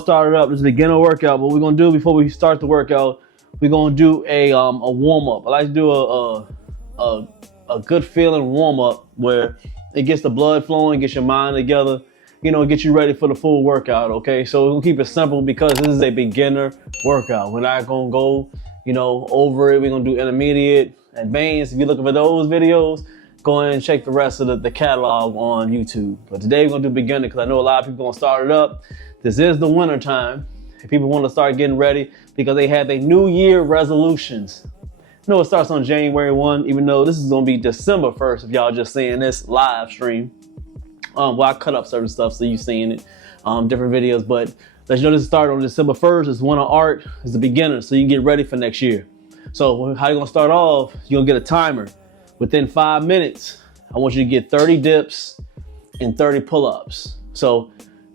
Start it up. This is a beginner workout. What we're gonna do before we start the workout, we're gonna do a warm up. I like to do a good feeling warm up where it gets the blood flowing, gets your mind together, get you ready for the full workout. Okay, so we're gonna keep it simple because this is a beginner workout. We're not gonna go over it. We're gonna do intermediate, advanced. If you're looking for those videos, go ahead and check the rest of the catalog on YouTube. But today we're gonna do beginner because I know a lot of people gonna start it up. This is the winter time. People want to start getting ready because they have their New Year resolutions. It starts on January 1, even though this is going to be December 1st if y'all just seeing this live stream. Well, I cut up certain stuff so you seeing it, different videos. But let's this start on December 1st. It's winter art. It's the beginner, so you can get ready for next year. So how you going to start off? You're going to get a timer. Within 5 minutes, I want you to get 30 dips and 30 pull-ups. So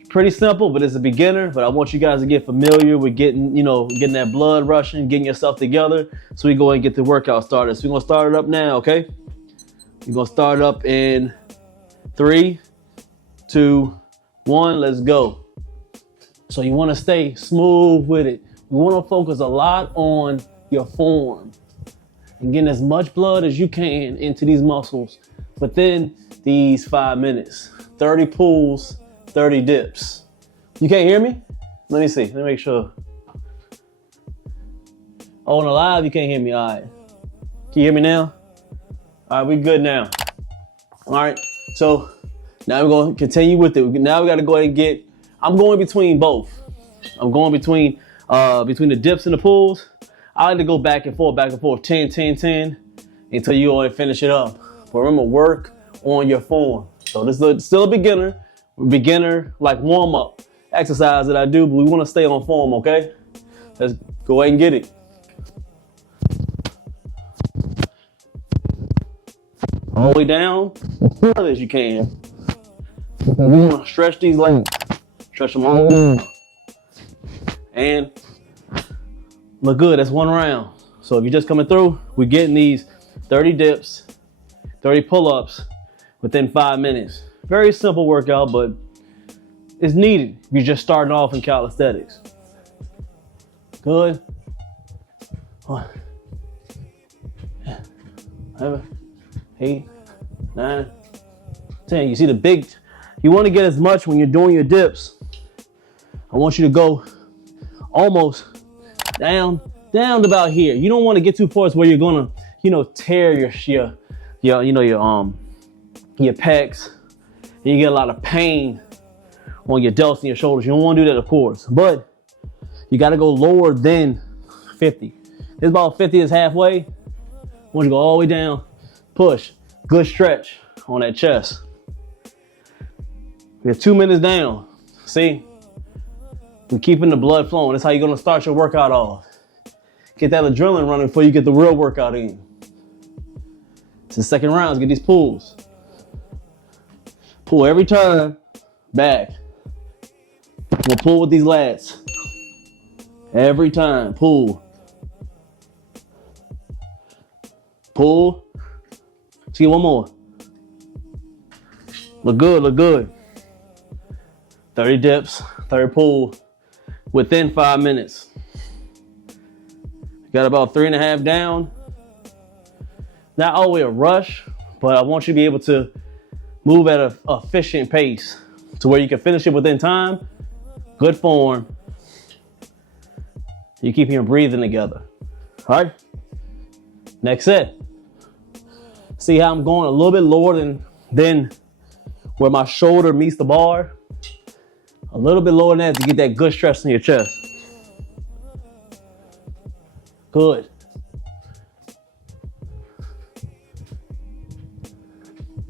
pretty simple, but it's a beginner. But I want you guys to get familiar with getting that blood rushing, getting yourself together. So we go ahead and get the workout started. So we're gonna start it up now, okay? We're gonna start up in 3, 2, 1. Let's go. So you want to stay smooth with it. We want to focus a lot on your form and getting as much blood as you can into these muscles within these 5 minutes. 30 pulls, 30 dips. You can't hear me? Let me see. Let me make sure. Oh, on the live, you can't hear me. All right. Can you hear me now? All right, we good now. All right. So now we're going to continue with it. Now we got to go ahead and I'm going between both. I'm going between the dips and the pulls. I like to go back and forth, 10, 10, 10, until you go and finish it up. But remember, work on your form. So this is still a beginner like warm up exercise that I do, but we want to stay on form, okay? Let's go ahead and get it. All the way down as far as you can. We want to stretch these legs, stretch them all down, and look good. That's one round. So if you're just coming through, we're getting these 30 dips, 30 pull-ups within 5 minutes. Very simple workout, but it's needed if you're just starting off in calisthenics. Good. 1, 7, 8, 9, 10. You see you want to get as much when you're doing your dips. I want you to go almost down to about here. You don't want to get too far where you're gonna, tear your pecs. You get a lot of pain on your delts and your shoulders. You don't want to do that, of course, but you got to go lower than 50. It's about 50 is halfway. I want you to go all the way down, push, good stretch on that chest. We have 2 minutes down. See, we're keeping the blood flowing. That's how you're going to start your workout off. Get that adrenaline running before you get the real workout in. It's the second round. Get these pulls. Pull every time, back. We'll pull with these lats. Every time, pull. Pull. Let's get one more. Look good, look good. 30 dips, 30 pull within 5 minutes. Got about 3.5 down. Not always a rush, but I want you to be able to move at an efficient pace to where you can finish it within time. Good form. You keep your breathing together. All right. Next set. See how I'm going a little bit lower than where my shoulder meets the bar. A little bit lower than that to get that good stretch in your chest. Good.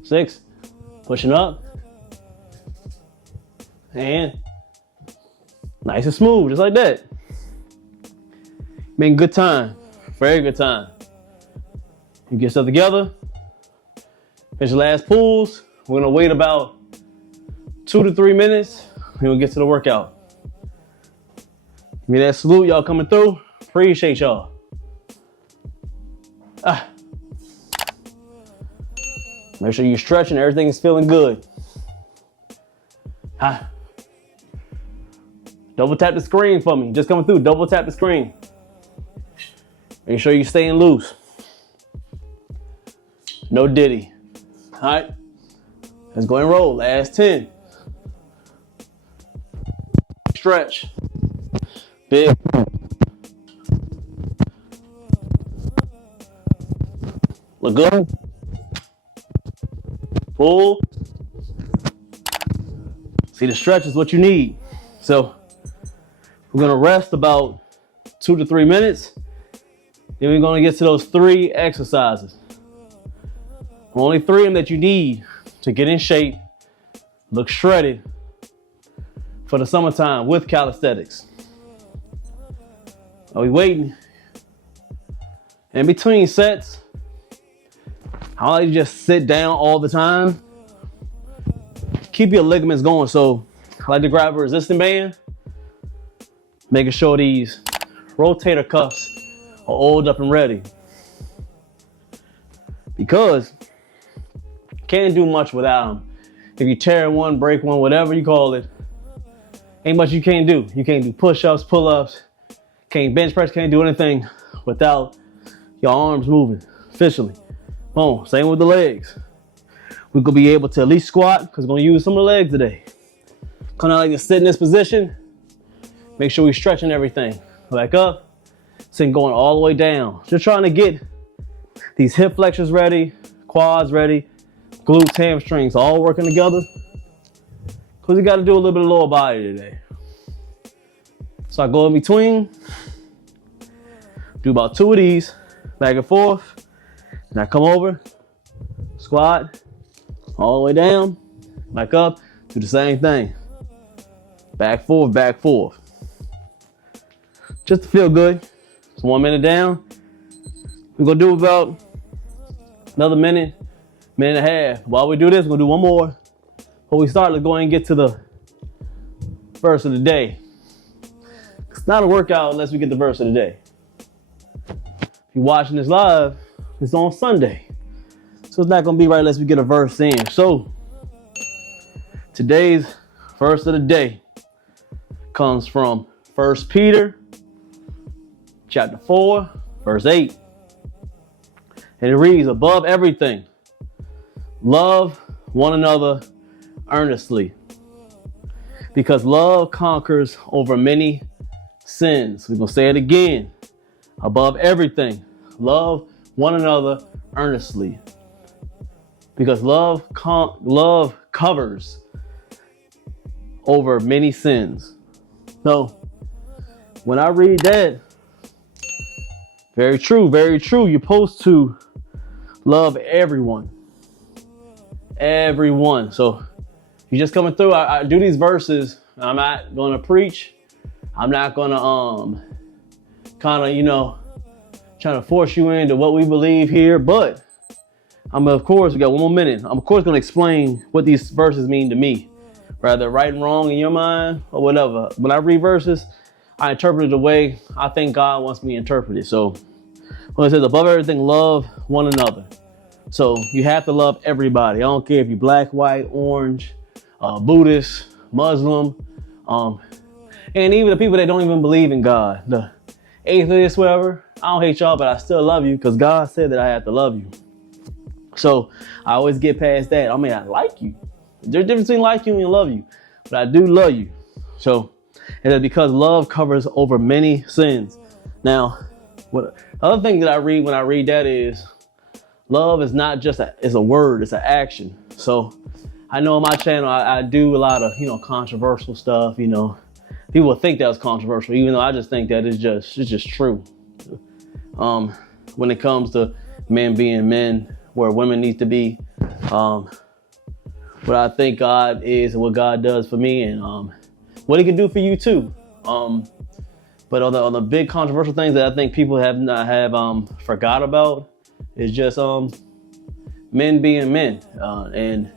Six. Pushing up. And nice and smooth, just like that. Making good time. Very good time. You get stuff together. Finish your last pulls. We're gonna wait about 2 to 3 minutes. We're gonna get to the workout. Give me that salute, y'all coming through. Appreciate y'all. Make sure you're stretching, everything is feeling good. Double tap the screen for me. Just coming through, double tap the screen. Make sure you're staying loose. No diddy. All right, let's go and roll. Last 10. Stretch. Big. Look good. Pull. See, the stretch is what you need. So we're gonna rest about 2 to 3 minutes. Then we're gonna get to those 3 exercises. Only 3 of them that you need to get in shape, look shredded for the summertime with calisthenics. Are we waiting? In between sets, I don't like to just sit down all the time. Keep your ligaments going. So I like to grab a resistance band, making sure these rotator cuffs are oiled up and ready. Because can't do much without them. If you tear one, break one, whatever you call it, ain't much you can't do. You can't do push-ups, pull-ups, can't bench press, can't do anything without your arms moving efficiently. Boom, same with the legs. We're gonna be able to at least squat, because we're gonna use some of the legs today. Kind of like to sit in this position, make sure we're stretching everything. Back up, sitting going all the way down. Just trying to get these hip flexors ready, quads ready, glutes, hamstrings, all working together. Because we got to do a little bit of lower body today. So I go in between, do about 2 of these, back and forth. And I come over, squat, all the way down, back up, do the same thing. Back, forth, back, forth. Just to feel good. It's 1 minute down. We're going to do about another minute, minute and a half. While we do this, we're going to do one more. Before we start, let's go ahead and get to the verse of the day. It's not a workout unless we get the verse of the day. If you're watching this live, it's on Sunday. So it's not going to be right unless we get a verse in. So today's verse of the day comes from 1 Peter chapter 4, verse 8. And it reads, above everything, love one another earnestly, because love conquers over many sins. We're going to say it again. Above everything, love one another earnestly, because love covers over many sins. So when I read that, very true, very true. You're supposed to love everyone. Everyone. So you're just coming through. I do these verses. I'm not going to preach. I'm not going to kind of, trying to force you into what we believe here. But of course, we got 1 more minute. I'm of course going to explain what these verses mean to me. Rather right and wrong in your mind or whatever. When I read verses, I interpret it the way I think God wants me to interpret it. So when it says above everything, love one another. So you have to love everybody. I don't care if you're black, white, orange, Buddhist, Muslim, and even the people that don't even believe in God, the atheists, whatever. I don't hate y'all, but I still love you because God said that I have to love you. So I always get past that. I mean, I like you. There's a difference between like you and love you, but I do love you. So, and it's because love covers over many sins. Now, what other thing that I read when I read that is love is not just it's a word, it's an action. So I know on my channel, I do a lot of, controversial stuff, people think that was controversial, even though I just think that it's just true. When it comes to men being men, where women need to be, what I think God is and what God does for me, and what he can do for you too. But on the big controversial things that I think people have forgot about is just men being men, and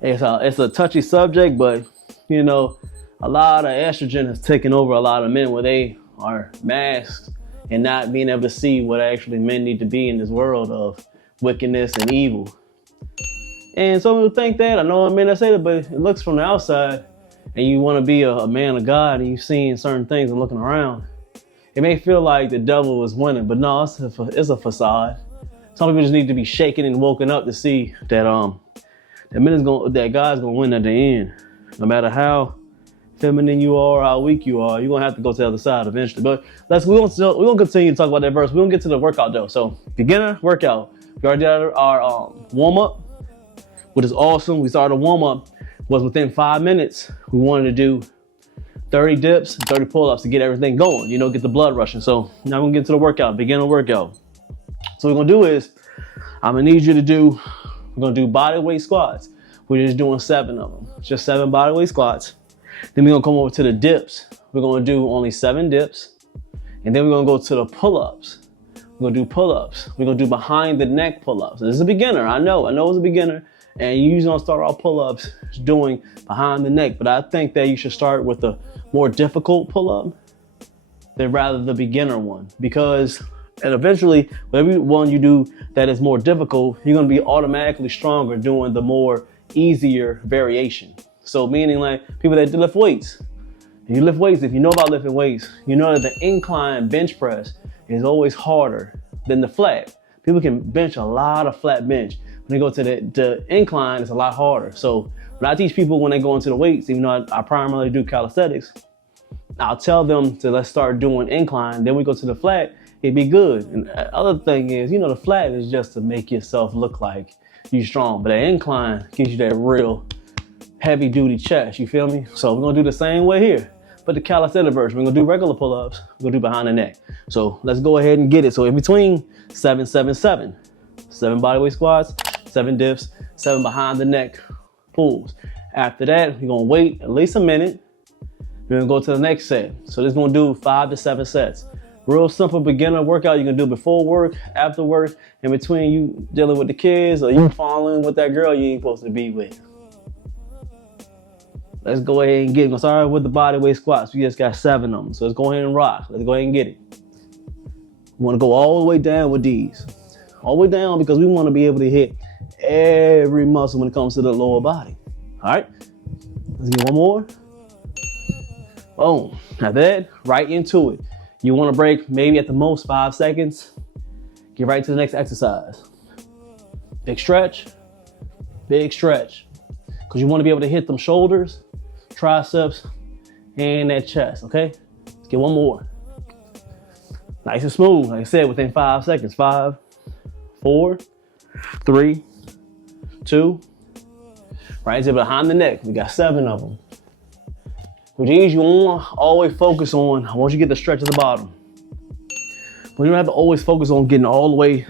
it's a touchy subject, but a lot of estrogen has taken over a lot of men where they are masked and not being able to see what actually men need to be in this world of wickedness and evil. And some people think that, I know men that say that, but it looks from the outside, and you want to be a man of God and you're seeing certain things and looking around, it may feel like the devil is winning, but no, it's a facade. Some people just need to be shaken and woken up to see that that God's gonna win at the end. No matter how feminine you are, how weak you are, you're gonna have to go to the other side eventually. But we're gonna continue to talk about that verse. We're gonna get to the workout though. So beginner workout. We already did our warm up, which is awesome. We started a warm up, was within 5 minutes. We wanted to do 30 dips and 30 pull-ups to get everything going, get the blood rushing. So now we're gonna get to the workout, beginner workout. So what we're gonna do is, I'm gonna need you to we're gonna do body weight squats. We're just doing 7 of them, just 7 body weight squats. Then we're gonna come over to the dips. We're gonna do only 7 dips. And then we're gonna go to the pull-ups. We're gonna do pull-ups. We're gonna do behind the neck pull-ups. This is a beginner, I know it's a beginner. And you usually don't start off pull-ups doing behind the neck, but I think that you should start with the more difficult pull-up than rather the beginner one. And eventually, whatever one you do that is more difficult, you're gonna be automatically stronger doing the more easier variation. So meaning like people that lift weights. If you lift weights, if you know about lifting weights, you know that the incline bench press is always harder than the flat. People can bench a lot of flat bench. When they go to the incline, it's a lot harder. So when I teach people when they go into the weights, even though I primarily do calisthenics, I'll tell them to let's start doing incline. Then we go to the flat, it'd be good. And the other thing is, the flat is just to make yourself look like you're strong. But that incline gives you that real heavy duty chest, you feel me? So we're gonna do the same way here. But the calisthenic version, we're gonna do regular pull-ups, we're gonna do behind the neck. So let's go ahead and get it. So in between 7, 7, 7. 7 bodyweight squats, 7 dips, 7 behind the neck pulls. After that, we're gonna wait at least a minute. We're gonna go to the next set. So this is gonna do 5 to 7 sets. Real simple beginner workout you can do before work, after work, in between you dealing with the kids or you following with that girl you ain't supposed to be with. Let's go ahead and get it. We're gonna start with the bodyweight squats. We just got 7 of them. So let's go ahead and rock. Let's go ahead and get it. We wanna go all the way down with these. All the way down because we wanna be able to hit every muscle when it comes to the lower body. All right, let's get one more. Boom. Now that, right into it. You wanna break maybe at the most 5 seconds. Get right to the next exercise. Big stretch, because you wanna be able to hit them shoulders, triceps, and that chest, okay? Let's get one more. Nice and smooth, like I said, within 5 seconds. 5, 4, 3, 2, right to behind the neck. We got 7 of them. With these, you want to always focus on, once you get the stretch at the bottom. But you don't have to always focus on getting all the way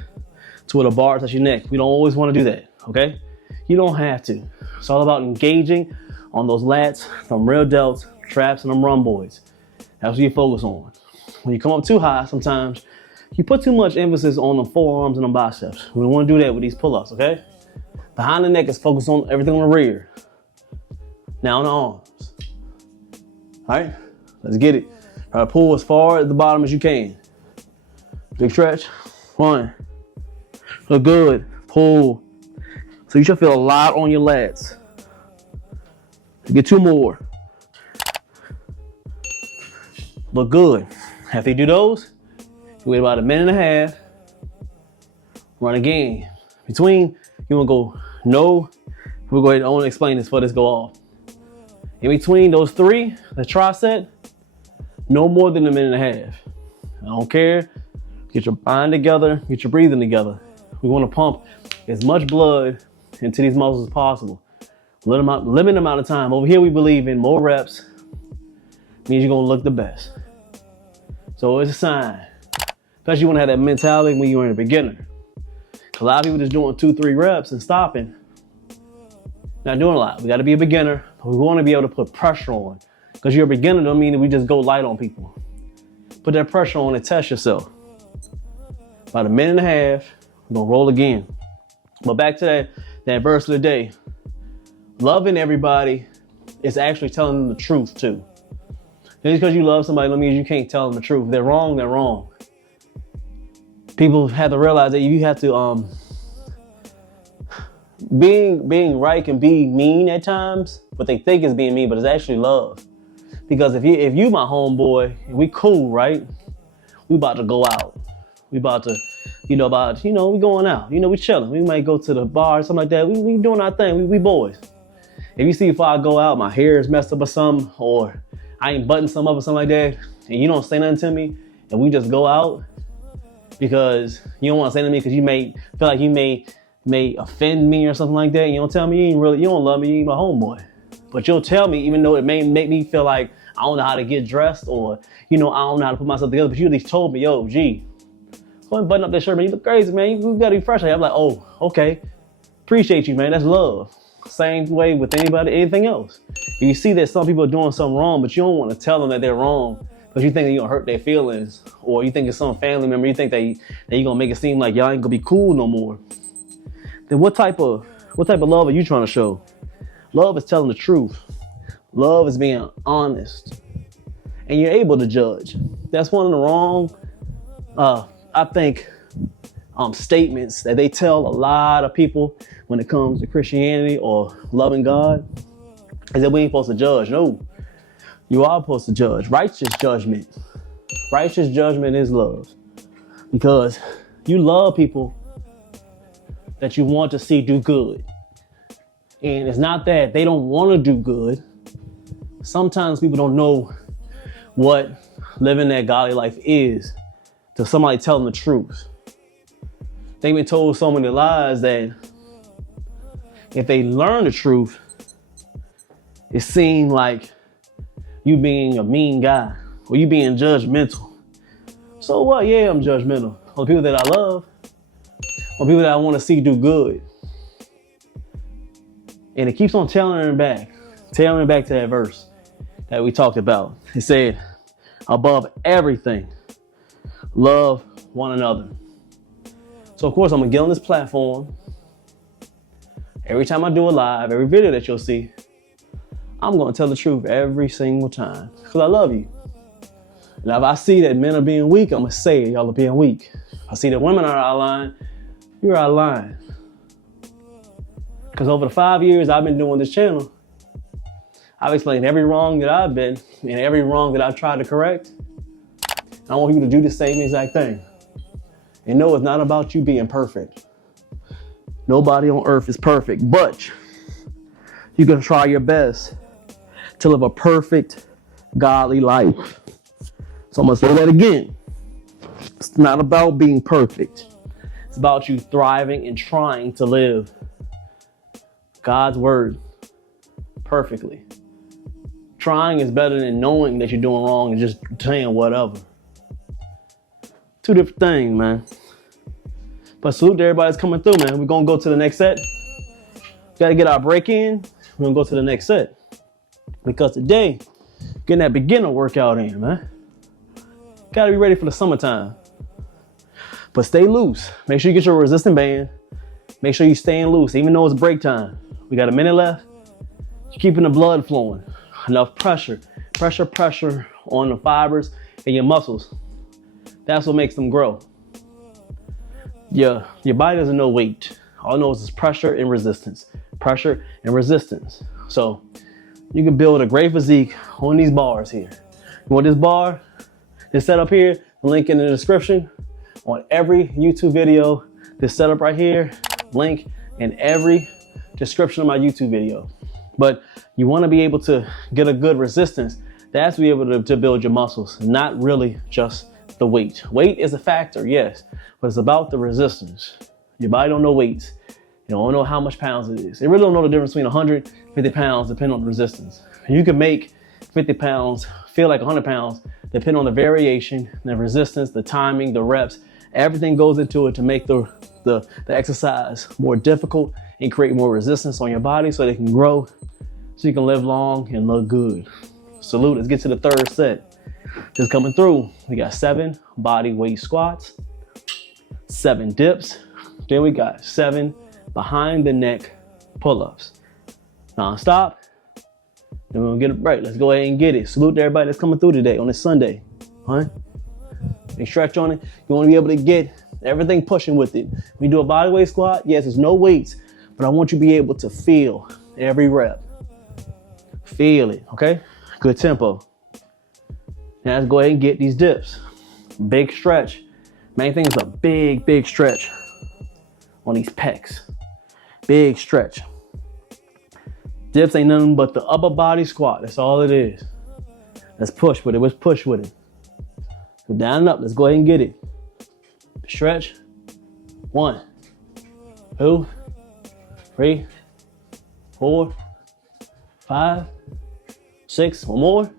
to where the bar touch your neck. We don't always want to do that, okay? You don't have to. It's all about engaging on those lats, them rear delts, traps, and them rhomboids. That's what you focus on. When you come up too high, sometimes you put too much emphasis on the forearms and the biceps. We don't want to do that with these pull-ups, okay? Behind the neck is focused on everything on the rear. Now on the arms. All right, let's get it. Try to pull as far at the bottom as you can. Big stretch. 1. Look good. Pull. So you should feel a lot on your lats. Get 2 more. Look good. After you do those, you wait about a minute and a half. Run again. Between, you wanna go no. We'll go ahead and I wanna explain this before this go off. In between those 3, the tricep, no more than a minute and a half. I don't care. Get your mind together, get your breathing together. We wanna pump as much blood into these muscles as possible. Limited amount of time. Over here, we believe in more reps means you're gonna look the best. So it's a sign. Especially you wanna have that mentality when you're in a beginner. A lot of people just doing 2, 3 reps and stopping. Not doing a lot. We gotta be a beginner, but we wanna be able to put pressure on. Because you're a beginner don't mean that we just go light on people. Put that pressure on and test yourself. About a minute and a half, we're gonna roll again. But back to that verse of the day. Loving everybody is actually telling them the truth too. Just because you love somebody don't mean you can't tell them the truth. If they're wrong, they're wrong. People have to realize that you have to, being right can be mean at times, what they think is being mean, but it's actually love. Because if you my homeboy, we cool, right? We about to go out. We about to, we going out. We chilling. We might go to the bar or something like that. We doing our thing. We boys. If you see if I go out, my hair is messed up or something, or I ain't buttoned something up or something like that, and you don't say nothing to me, and we just go out because you don't want to say nothing to me because you may feel like you may offend me or something like that. You don't tell me you don't love me, you ain't my homeboy. But you'll tell me even though it may make me feel like I don't know how to get dressed or, I don't know how to put myself together, but you at least told me, yo, G, go ahead and button up that shirt, man. You look crazy, man. You gotta be fresh. I'm like, oh, okay. Appreciate you, man. That's love. Same way with anything else. If you see that some people are doing something wrong, but you don't want to tell them that they're wrong because you think that you're gonna hurt their feelings, or you think it's some family member, you think that you're gonna make it seem like y'all ain't gonna be cool no more. Then what type of love are you trying to show? Love is telling the truth. Love is being honest. And you're able to judge. That's one of the wrong, I think, statements that they tell a lot of people when it comes to Christianity or loving God, is that we ain't supposed to judge. No, you are supposed to judge. Righteous judgment. Righteous judgment is love. Because you love people that you want to see do good. And it's not that they don't want to do good. Sometimes people don't know what living that godly life is till somebody tell them the truth. They've been told so many lies that if they learn the truth, it seems like you being a mean guy or you being judgmental. So what? Yeah, I'm judgmental on people that I love, on people that I want to see do good. And it keeps on tailoring back to that verse that we talked about. It said, above everything, love one another. So of course I'm gonna get on this platform. Every time I do a live, every video that you'll see, I'm gonna tell the truth every single time because I love you. Now if I see that men are being weak, I'm gonna say y'all are being weak. If I see that women are out of line, you're out of line. Because over the 5 years I've been doing this channel, I've explained every wrong that I've been and every wrong that I've tried to correct. I want you to do the same exact thing. And no, it's not about you being perfect. Nobody on earth is perfect, but you're gonna try your best to live a perfect, godly life. So I'm gonna say that again. It's not about being perfect. It's about you thriving and trying to live God's word perfectly. Trying is better than knowing that you're doing wrong and just saying whatever. Two different things, man. But salute to everybody that's coming through, man. We're gonna go to the next set. Gotta get our break in. We're gonna go to the next set. Because today, getting that beginner workout in, man. Gotta be ready for the summertime. But stay loose. Make sure you get your resistant band. Make sure you're staying loose, even though it's break time. We got a minute left. You're keeping the blood flowing. Enough pressure on the fibers and your muscles. That's what makes them grow. Your body doesn't know weight. All it knows is pressure and resistance. Pressure and resistance. So you can build a great physique on these bars here. You want this bar, this setup here, the link in the description. On every YouTube video, this setup right here, link in every description of my YouTube video. But you want to be able to get a good resistance. That's to be able to build your muscles, not really just the weight. Weight is a factor, yes, but it's about the resistance. Your body don't know weights. You don't know how much pounds it is. They really don't know the difference between 150 pounds depending on the resistance. You can make 50 pounds feel like 100 pounds depending on the variation, the resistance, the timing, the reps. Everything goes into it to make the exercise more difficult and create more resistance on your body so they can grow, so you can live long and look good. Salute. Let's get to the third set. Just coming through. We got 7 body weight squats, 7 dips. Then we got 7 behind the neck pull-ups. Non-stop. Then we're gonna get a break. Let's go ahead and get it. Salute to everybody that's coming through today on this Sunday. All right? And stretch on it. You want to be able to get everything pushing with it. When you do a body weight squat, yes, there's no weights, but I want you to be able to feel every rep. Feel it, okay? Good tempo. Now let's go ahead and get these dips. Big stretch. Main thing is a big, big stretch on these pecs. Big stretch. Dips ain't nothing but the upper body squat. That's all it is. Let's push with it. Let's push with it. So down and up. Let's go ahead and get it. Stretch. 1, 2, 3, 4, 5, 6. One more.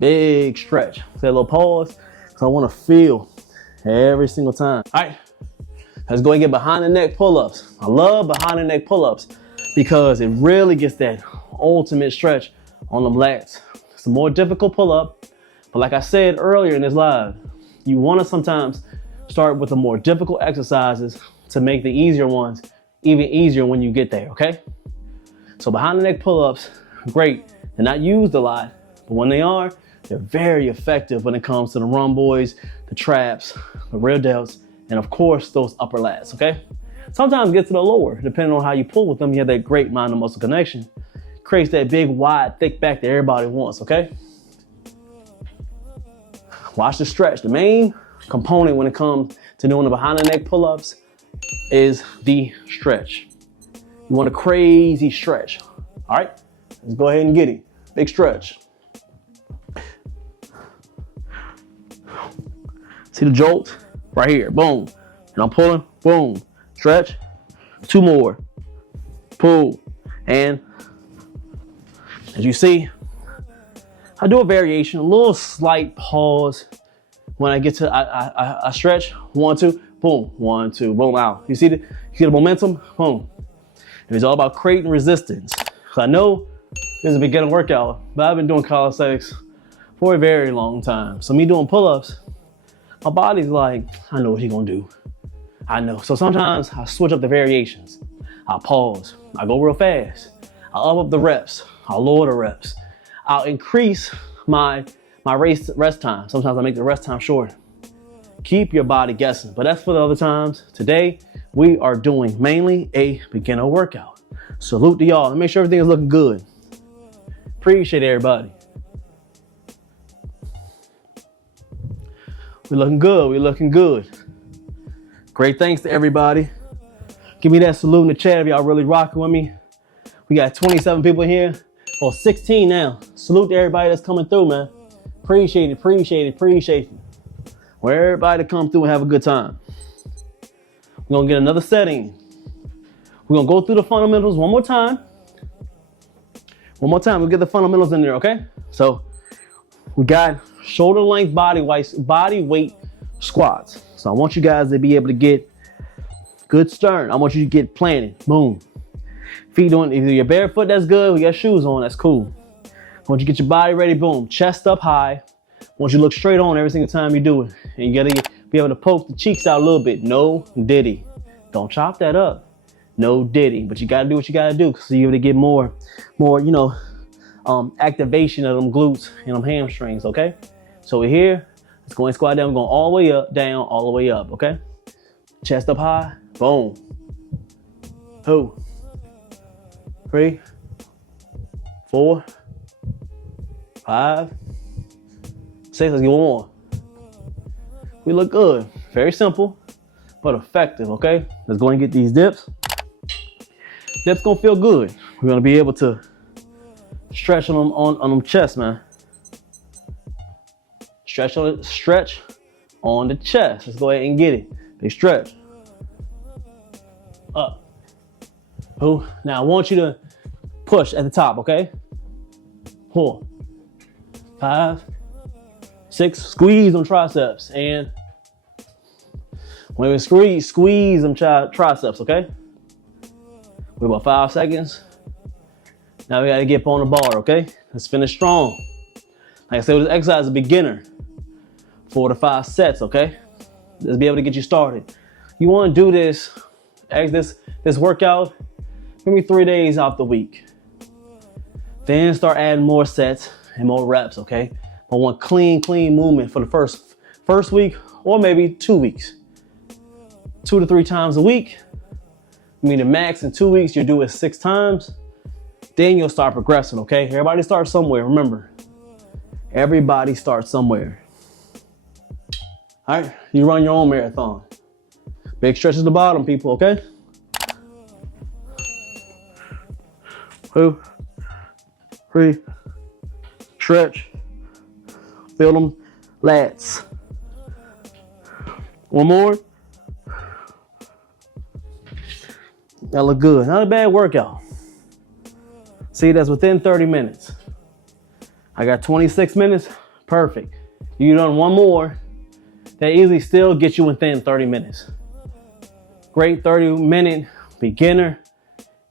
Big stretch. Say a little pause, because I want to feel every single time. All right. Let's go and get behind the neck pull-ups. I love behind the neck pull-ups because it really gets that ultimate stretch on them lats. It's a more difficult pull-up, but like I said earlier in this live, you want to sometimes start with the more difficult exercises to make the easier ones even easier when you get there, okay? So behind the neck pull-ups, great. They're not used a lot, but when they are, they're very effective when it comes to the rhomboids, the traps, the rear delts, and of course, those upper lats, okay? Sometimes get to the lower, depending on how you pull with them, you have that great mind and muscle connection. Creates that big, wide, thick back that everybody wants, okay? Watch the stretch. The main component when it comes to doing the behind the neck pull-ups is the stretch. You want a crazy stretch, all right? Let's go ahead and get it. Big stretch. See the jolt? Right here, boom. And I'm pulling, boom. Stretch, 2 more. Pull, and as you see, I do a variation, a little slight pause when I get to, I stretch, 1, 2, boom, 1, 2, boom, out. You see the momentum? Boom. It's all about creating resistance. I know this is a beginner workout, but I've been doing calisthenics for a very long time. So me doing pull-ups, my body's like, I know what he's gonna do. I know. So sometimes I switch up the variations. I'll pause. I go real fast. I'll up the reps. I'll lower the reps. I'll increase my rest time. Sometimes I make the rest time short. Keep your body guessing, but that's for the other times. Today, we are doing mainly a beginner workout. Salute to y'all and make sure everything is looking good. Appreciate everybody. We're looking good, we're looking good. Great thanks to everybody. Give me that salute in the chat if y'all really rocking with me. We got 27 people here, or 16 now. Salute to everybody that's coming through, man. Appreciate it, appreciate it, appreciate it. Want everybody to come through and have a good time. We're gonna get another setting. We're gonna go through the fundamentals one more time. One more time, we'll get the fundamentals in there, okay? So we got shoulder length body weight squats. So I want you guys to be able to get good stern. I want you to get planted. Boom. Feet on, either you're barefoot, that's good. We got shoes on, that's cool. I want you to get your body ready. Boom. Chest up high. I want you to look straight on every single time you do it. And you gotta be able to poke the cheeks out a little bit. No diddy. Don't chop that up. No diddy. But you gotta do what you gotta do so you're able to get more, activation of them glutes and them hamstrings, okay? So we're here, let's go and squat down. We're going all the way up, down, all the way up, okay? Chest up high, boom. 2, 3, 4, 5, 6, let's get one more. We look good, very simple, but effective, okay? Let's go and get these dips. Dips gonna feel good. We're gonna be able to stretch on them chest, man. Stretch on the chest. Let's go ahead and get it. Big stretch. Up. Oh, now I want you to push at the top, okay? 4, 5, 6. Squeeze them triceps. And when we squeeze them triceps, okay? We're about 5 seconds. Now we gotta get up on the bar, okay? Let's finish strong. Like I said, this exercise is a beginner. 4 to 5 sets, okay? Let's be able to get you started. You wanna do this workout, maybe 3 days out the week. Then start adding more sets and more reps, okay? I want clean movement for the first week, or maybe 2 weeks. 2 to 3 times a week. I mean, the max in 2 weeks, you do it 6 times. Then you'll start progressing, okay? Everybody starts somewhere, remember. Everybody starts somewhere. All right, you run your own marathon. Big stretch at the bottom, people, okay? 2, 3, stretch. Feel them lats. One more. That look good. Not a bad workout. See, that's within 30 minutes. I got 26 minutes. Perfect. You done one more. That easily still gets you within 30 minutes. Great 30-minute beginner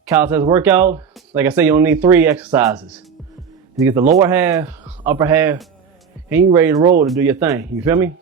calisthenics workout. Like I said, you only need 3 exercises. You get the lower half, upper half, and you're ready to roll to do your thing. You feel me?